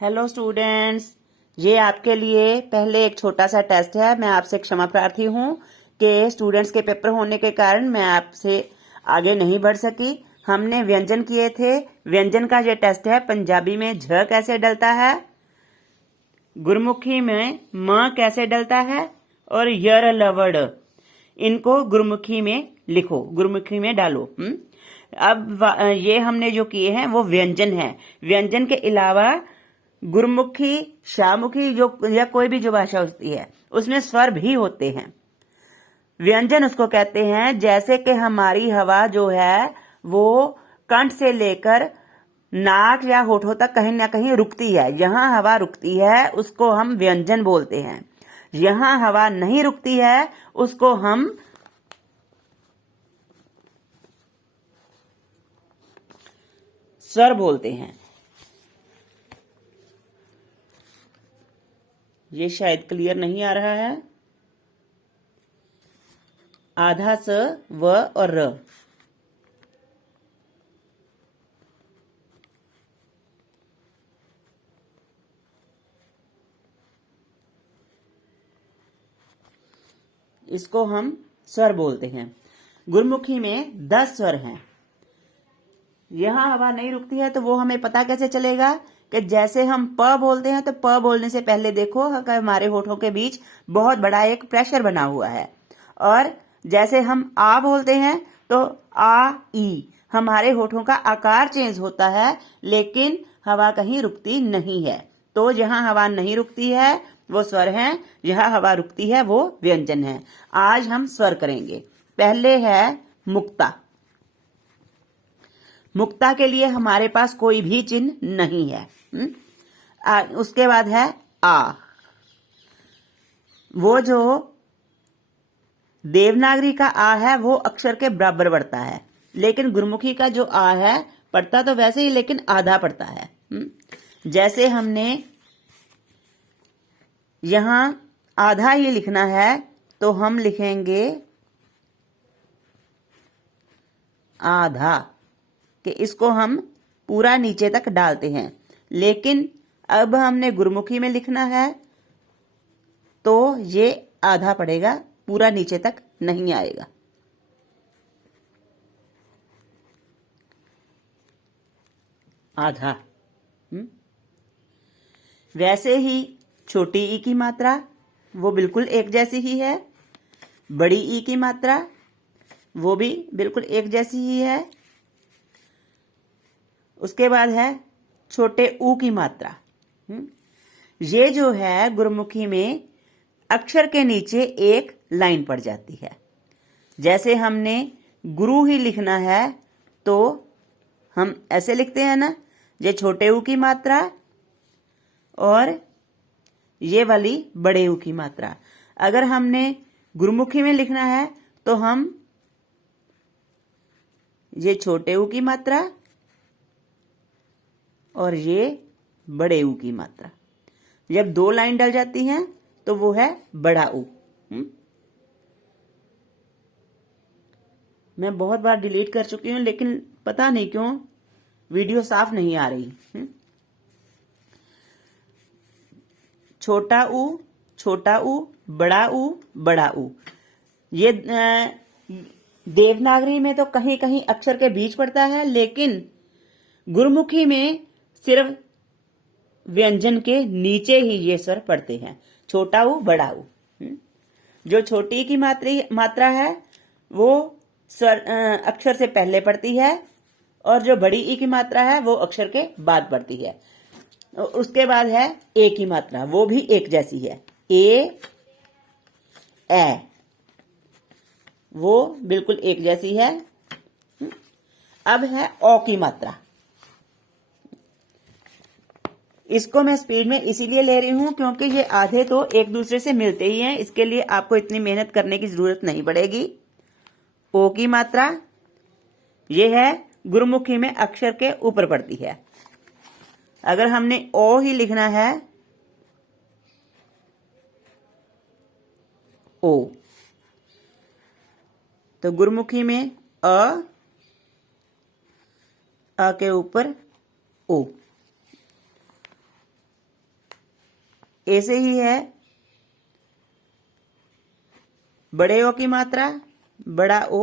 Hello students, ये आपके लिए पहले एक छोटा सा टेस्ट है। मैं आपसे क्षमा प्रार्थी हूँ कि स्टूडेंट्स के पेपर होने के कारण मैं आपसे आगे नहीं बढ़ सकी। हमने व्यंजन किए थे। व्यंजन का ये टेस्ट है। पंजाबी में झ कैसे डलता है, गुरमुखी में म कैसे डलता है और यर लवड़, इनको गुरमुखी में लिखो, गुरमुखी में डालो। अब ये हमने जो किए हैं वो व्यंजन है। व्यंजन के अलावा गुरमुखी, शाहमुखी जो या कोई भी जो भाषा होती है उसमें स्वर भी होते हैं। व्यंजन उसको कहते हैं जैसे कि हमारी हवा जो है वो कंठ से लेकर नाक या होठों तक कहीं ना कहीं रुकती है। जहां हवा रुकती है उसको हम व्यंजन बोलते हैं। जहां हवा नहीं रुकती है उसको हम स्वर बोलते हैं। ये शायद क्लियर नहीं आ रहा है। आधा स, व और र। इसको हम स्वर बोलते हैं। गुरमुखी में 10 स्वर हैं। यहां हवा नहीं रुकती है तो वो हमें पता कैसे चलेगा कि जैसे हम प बोलते हैं तो प बोलने से पहले देखो कि हमारे होठों के बीच बहुत बड़ा एक प्रेशर बना हुआ है। और जैसे हम आ बोलते हैं तो आ ई, हमारे होठों का आकार चेंज होता है लेकिन हवा कहीं रुकती नहीं है। तो जहां हवा नहीं रुकती है वो स्वर है, जहां हवा रुकती है वो व्यंजन है। आज हम स्वर करेंगे। पहले है मुक्ता। मुक्ता के लिए हमारे पास कोई भी चिन्ह नहीं है। उसके बाद है आ। वो जो देवनागरी का आ है वो अक्षर के बराबर पड़ता है, लेकिन गुरमुखी का जो आ है पढ़ता तो वैसे ही लेकिन आधा पड़ता है। जैसे हमने यहां आधा ही लिखना है तो हम लिखेंगे आधा, कि इसको हम पूरा नीचे तक डालते हैं। लेकिन अब हमने गुरमुखी में लिखना है तो ये आधा पड़ेगा, पूरा नीचे तक नहीं आएगा। आधा। वैसे ही छोटी ई की मात्रा वो बिल्कुल एक जैसी ही है। बड़ी ई की मात्रा वो भी बिल्कुल एक जैसी ही है। उसके बाद है छोटे ऊ की मात्रा। ये जो है गुरमुखी में अक्षर के नीचे एक लाइन पड़ जाती है। जैसे हमने गुरु ही लिखना है तो हम ऐसे लिखते हैं ना, ये छोटे ऊ की मात्रा और ये वाली बड़े ऊ की मात्रा। अगर हमने गुरमुखी में लिखना है तो हम ये छोटे ऊ की मात्रा और ये बड़े ऊ की मात्रा। जब दो लाइन डल जाती हैं तो वो है बड़ा ऊ। मैं बहुत बार डिलीट कर चुकी हूं लेकिन पता नहीं क्यों वीडियो साफ नहीं आ रही। छोटा ऊ, बड़ा ऊ, बड़ा ऊ। ये देवनागरी में तो कहीं कहीं अक्षर के बीच पड़ता है, लेकिन गुरमुखी में सिर्फ व्यंजन के नीचे ही ये स्वर पड़ते हैं। छोटा ऊ, बड़ा ऊ। जो छोटी की मात्रा है वो स्वर अक्षर से पहले पड़ती है और जो बड़ी ई की मात्रा है वो अक्षर के बाद पड़ती है। उसके बाद है ए की मात्रा, वो भी एक जैसी है। ए वो बिल्कुल एक जैसी है। अब है ओ की मात्रा। इसको मैं स्पीड में इसीलिए ले रही हूं क्योंकि ये आधे तो एक दूसरे से मिलते ही हैं, इसके लिए आपको इतनी मेहनत करने की जरूरत नहीं पड़ेगी। ओ की मात्रा ये है गुरमुखी में अक्षर के ऊपर पड़ती है। अगर हमने ओ ही लिखना है ओ तो गुरमुखी में अ के ऊपर ओ। ऐसे ही है। बड़े ओ की मात्रा, बड़ा ओ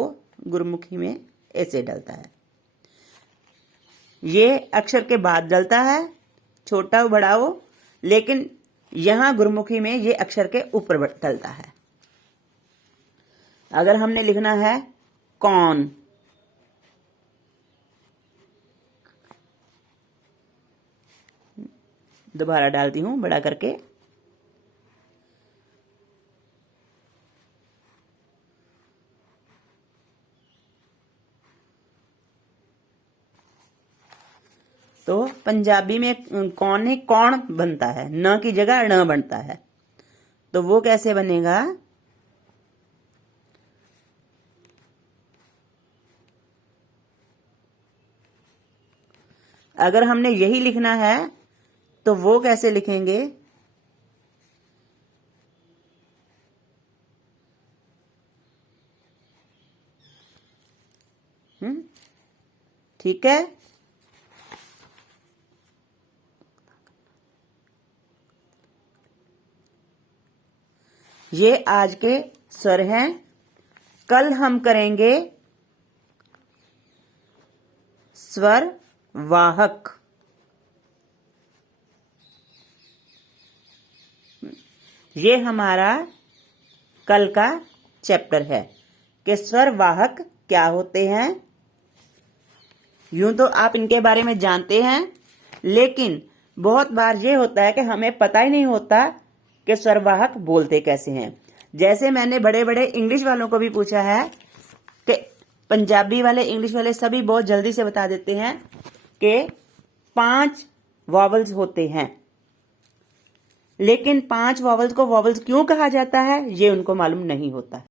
गुरुमुखी में ऐसे डलता है। ये अक्षर के बाद डलता है, छोटा ओ बड़ा ओ, लेकिन यहां गुरुमुखी में ये अक्षर के ऊपर डलता है। अगर हमने लिखना है कौन, दोबारा डालती हूं बड़ा करके, तो पंजाबी में कौन है, कौन बनता है, न की जगह ण बनता है। तो वो कैसे बनेगा, अगर हमने यही लिखना है तो वो कैसे लिखेंगे, ठीक है। ये आज के स्वर हैं। कल हम करेंगे स्वर वाहक। ये हमारा कल का चैप्टर है कि स्वर वाहक क्या होते हैं। यूं तो आप इनके बारे में जानते हैं, लेकिन बहुत बार ये होता है कि हमें पता ही नहीं होता कि स्वरवाहक बोलते कैसे हैं। जैसे मैंने बड़े बड़े इंग्लिश वालों को भी पूछा है कि पंजाबी वाले, इंग्लिश वाले सभी बहुत जल्दी से बता देते हैं कि 5 वॉवल्स होते हैं, लेकिन 5 वॉवल्स को वॉवल्स क्यों कहा जाता है ये उनको मालूम नहीं होता है।